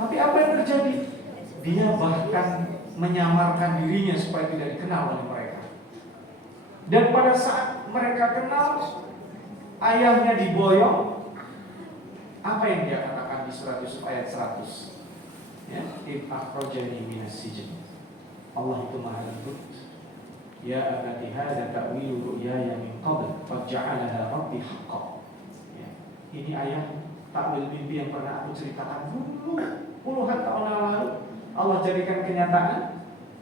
Tapi apa yang terjadi? Dia bahkan menyamarkan dirinya supaya tidak dikenal oleh mereka. Dan pada saat mereka kenal, ayahnya diboyong. Apa yang dia katakan di surat Yusuf ayat 100? Ya, if akhrajani minas sijn. Allah itu Maha lembut. Ya abati hadza ta'wilu ru'yaya min qabl qad ja'alaha rabbi haqqan. Ya, ini ayat takwil mimpi yang pernah aku ceritakan dulu puluhan tahun lalu. Allah jadikan kenyataan.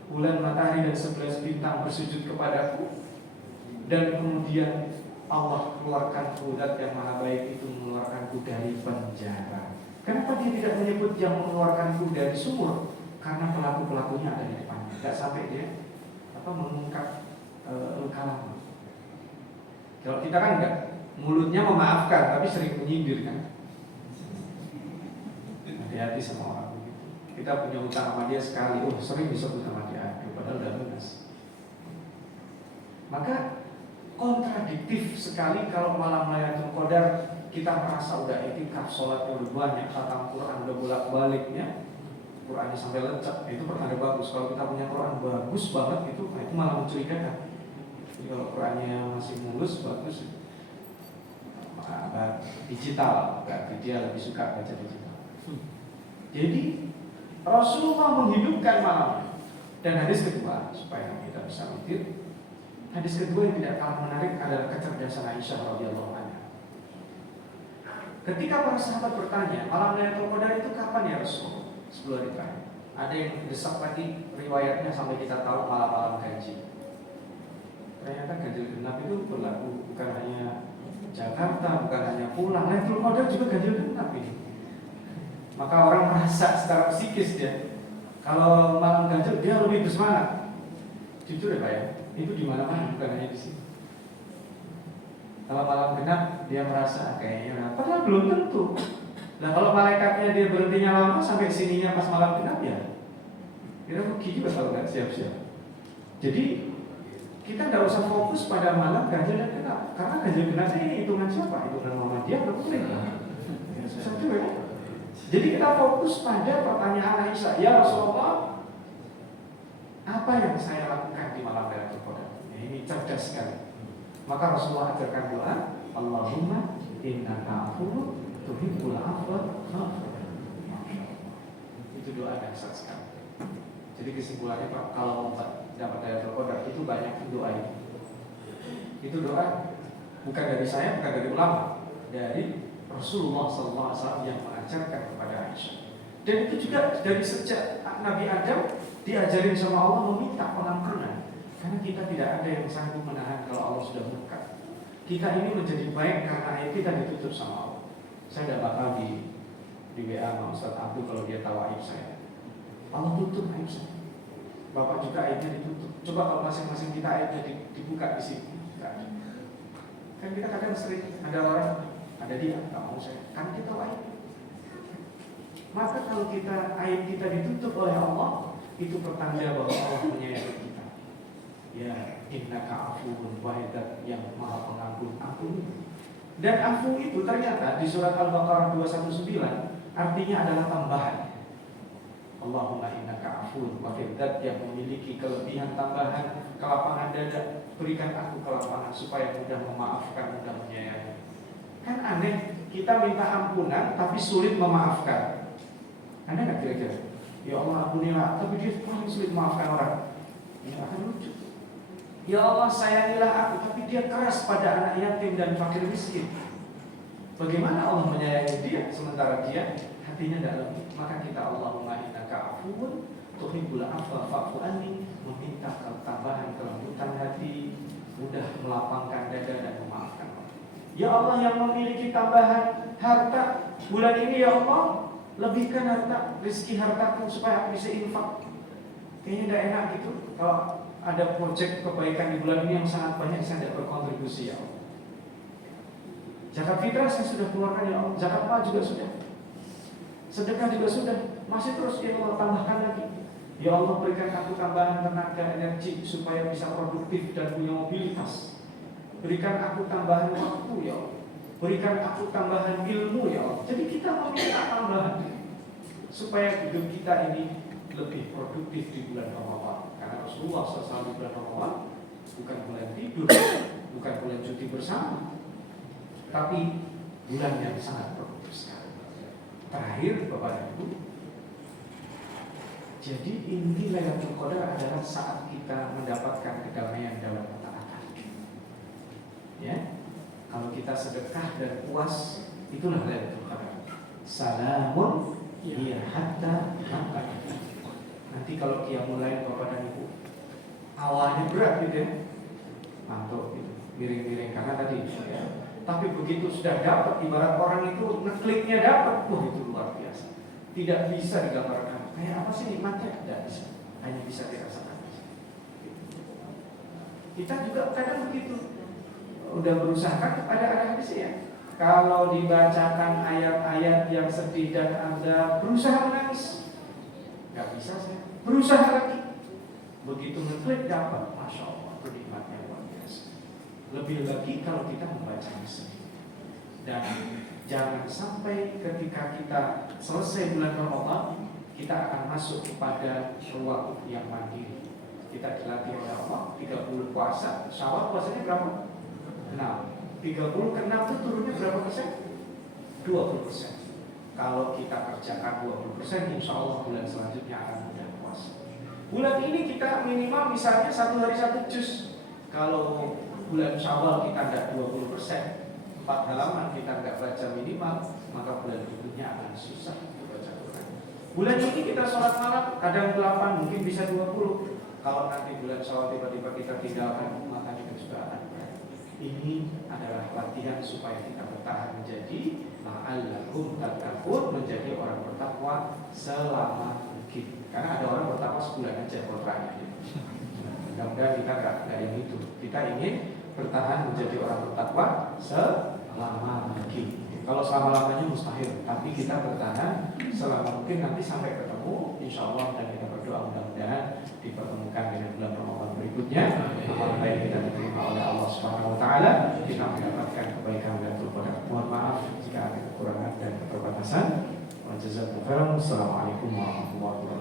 Bulan, matahari dan 11 bintang bersujud kepadaku. Dan kemudian Allah keluarkan zat yang maha baik itu mengeluarkanku dari penjara. Kenapa dia tidak menyebut yang mengeluarkanku dari sumur? Karena pelaku-pelakunya ada di depannya. Tidak sampai dia mengungkap luka lama. Kalau kita kan enggak, mulutnya memaafkan tapi sering menyindir kan. Hati-hati sama orang begitu. Kita punya utang sama dia sekali, sering disebut sama dia, padahal udah lunas. Maka kontradiktif sekali kalau malam Lailatul Qadar kita merasa udah etikaf, sholatnya udah banyak, khatam Quran udah bolak-baliknya, Qurannya sampai lecek, itu pertanda bagus. Kalau kita punya Quran bagus banget itu malah mencurigakan. Jadi kalau Qurannya masih mulus, bagus, digital, berarti dia lebih suka baca digital. Jadi Rasulullah menghidupkan malamnya. Dan hadis kedua, supaya kita bisa mikir, hadis kedua yang tidak kalah menarik adalah kecerdasan Aisyah radhiyallahu anha. Ketika para sahabat bertanya, malam Lailatul Qadar itu kapan ya Rasul? 10 hari terakhir. Ada yang desak lagi riwayatnya sampai kita tahu malam-malam ganjil. Ternyata ganjil genap itu berlaku bukan hanya Jakarta, bukan hanya pulang. Lailatul Qadar juga ganjil genap ini. Maka orang merasa secara psikis dia, kalau malam ganjil dia lebih bersemangat. Jujur ya Pak ya, itu di mana-mana, bukan hanya di sini. Kalau malam genap dia merasa kayaknya, padahal belum tentu. Nah kalau malaikatnya dia berhentinya lama sampai sininya pas malam genap ya, kita rugi juga kalau nggak siap-siap. Jadi kita nggak usah fokus pada malam ganjil dan genap, karena ganjil genap ini hitungan siapa? Hitungan Muhammadiyah atau boleh? Susah juga ya. Jadi kita fokus pada pertanyaan Aisyah, ya Rasulullah, apa yang saya lakukan di malam Lailatul Qadar? Ini cerdas sekali. Maka Rasulullah ajarkan doa, Allahumma innaka afuwwun tuhibbul afwa fa'fu. Itu doa dasar sekali. Jadi kesimpulannya Pak, kalau mau dapat Lailatul Qadar itu banyak doa ini. Itu doa bukan dari saya, bukan dari ulama, dari Rasulullah SAW yang mengajarkan kepada Aisyah. Dan itu juga dari sejak Nabi Adam diajarin sama Allah meminta pengampunan. Karena kita tidak ada yang sanggup menahan kalau Allah sudah murka. Kita ini menjadi baik karena aib kita ditutup sama Allah. Saya tidak bakal di WA sama Ustaz Abdul kalau dia tahu aib saya. Allah tutup aib saya. Bapak juga aibnya ditutup. Coba kalau masing-masing kita aibnya dibuka di sini. Kan kita kadang sering ada orang, ada dia, nggak mau saya, kan kita aib. Maka kalau aib kita ditutup oleh Allah, itu pertanda bahwa Allah menyayangi kita. Ya, innaka afuwwun wahidat, yang maha pengampun, ampun. Dan afu itu ternyata di surat Al-Baqarah 219 artinya adalah tambahan. Allahumma innaka afuwwun wahidat, yang memiliki kelebihan tambahan, kelapangan dada, berikan aku kelapangan supaya mudah memaafkan, mudah menyayangi. Kan aneh, kita minta ampunan tapi sulit memaafkan. Anda nggak kira-kira? Ya Allah ampunilah, tapi dia paling sulit memaafkan orang. Ini akan lucu. Ya Allah sayangilah aku, tapi dia keras pada anak yatim dan fakir miskin. Bagaimana Allah menyayangi dia sementara dia hatinya dalam? Maka kita Allahumma innaka afuwwun tuhibbul afwa fa'fu anni, meminta tambahan kelembutan hati, mudah melapangkan dada dan memaafkan orang. Ya Allah yang memiliki tambahan harta bulan ini, ya Allah lebihkan harta, rezeki hartaku supaya aku bisa infak. Kayaknya tidak enak gitu kalau ada proyek kebaikan di bulan ini yang sangat banyak saya tidak berkontribusi, ya Allah. Zakat fitrah saya sudah keluarkan, ya Allah. Zakat mal juga sudah. Sedekah juga sudah. Masih terus ya Allah tambahkan lagi. Ya Allah berikan aku tambahan tenaga, energi supaya bisa produktif dan punya mobilitas. Berikan aku tambahan waktu, ya Allah. Berikan aku tambahan ilmu, ya Allah. Jadi kita meminta tambahan supaya hidup kita ini lebih produktif di bulan Ramadan. Karena Rasulullah SAW di bulan Ramadan bukan bulan tidur, bukan bulan cuti bersama, tapi bulan yang sangat produktif sekali. Terakhir Bapak dan Ibu, jadi inti Lailatul Qadar adalah saat kita mendapatkan kedamaian dalam ketaatan. Ya, kalau kita sedekah dan puas, itulah Lailatul Qadar. Salamun hiya hatta matla'il fajr. Nanti kalau qiyamul lail Bapak dan Ibu, awalnya berat gitu ya, mantuk gitu, miring-miring karena tadi ya. Tapi begitu sudah dapat, ibarat orang itu ngekliknya dapat, wah itu luar biasa. Tidak bisa digambarkan. Kayak apa sih nikmatnya? Tidak bisa. Hanya bisa dirasakan. Kita juga kadang begitu. Udah berusaha kan ada hadisnya. Kalau dibacakan ayat-ayat yang sedih dan Anda berusaha menangis, nggak bisa saya. Berusaha lagi. Begitu ngeklik dapat, masya Allah, nikmatnya luar biasa. Lebih lagi kalau kita membacanya sendiri. Dan jangan sampai ketika kita selesai bulan Ramadan, kita akan masuk kepada ruang yang mandiri. Kita dilatih oleh Allah 30 puasa. Syawal puasanya berapa? 6. 30 ke 6 itu turunnya berapa persen? 20%. Kalau kita kerjakan 20%, insya Allah bulan selanjutnya akan mudah puasa. Bulan ini kita minimal misalnya 1 hari 1 juz. Kalau bulan Syawal kita tidak 20%, 4 halaman kita nggak baca minimal, maka bulan berikutnya akan susah baca Quran. Bulan ini kita sholat malam kadang 8, mungkin bisa 20. Kalau nanti bulan Syawal tiba-tiba kita tinggalkan, maka kita juga akan berat. Ini adalah latihan supaya kita bertahan menjadi la'allakum tattaqun, menjadi orang bertakwa selama mungkin. Karena ada orang bertakwa sebulan aja kontraknya. Mudah-mudahan kita nggak yang itu. Kita ingin bertahan menjadi orang bertakwa selama mungkin. Kalau selama-lamanya mustahil, tapi kita bertahan selama mungkin, nanti sampai ketemu insya Allah, dan kita berdoa mudah-mudahan dipertemukan dengan bulan Ramadan berikutnya. Amal baik kita diterima oleh Allah Subhanahu wa taala, kita mendapatkan kebaikan dan Qadar. Mohon maaf jika ada kekurangan dan keterbatasan. Wa jazakumullah khairan. Wassalamualaikum warahmatullahi wabarakatuh.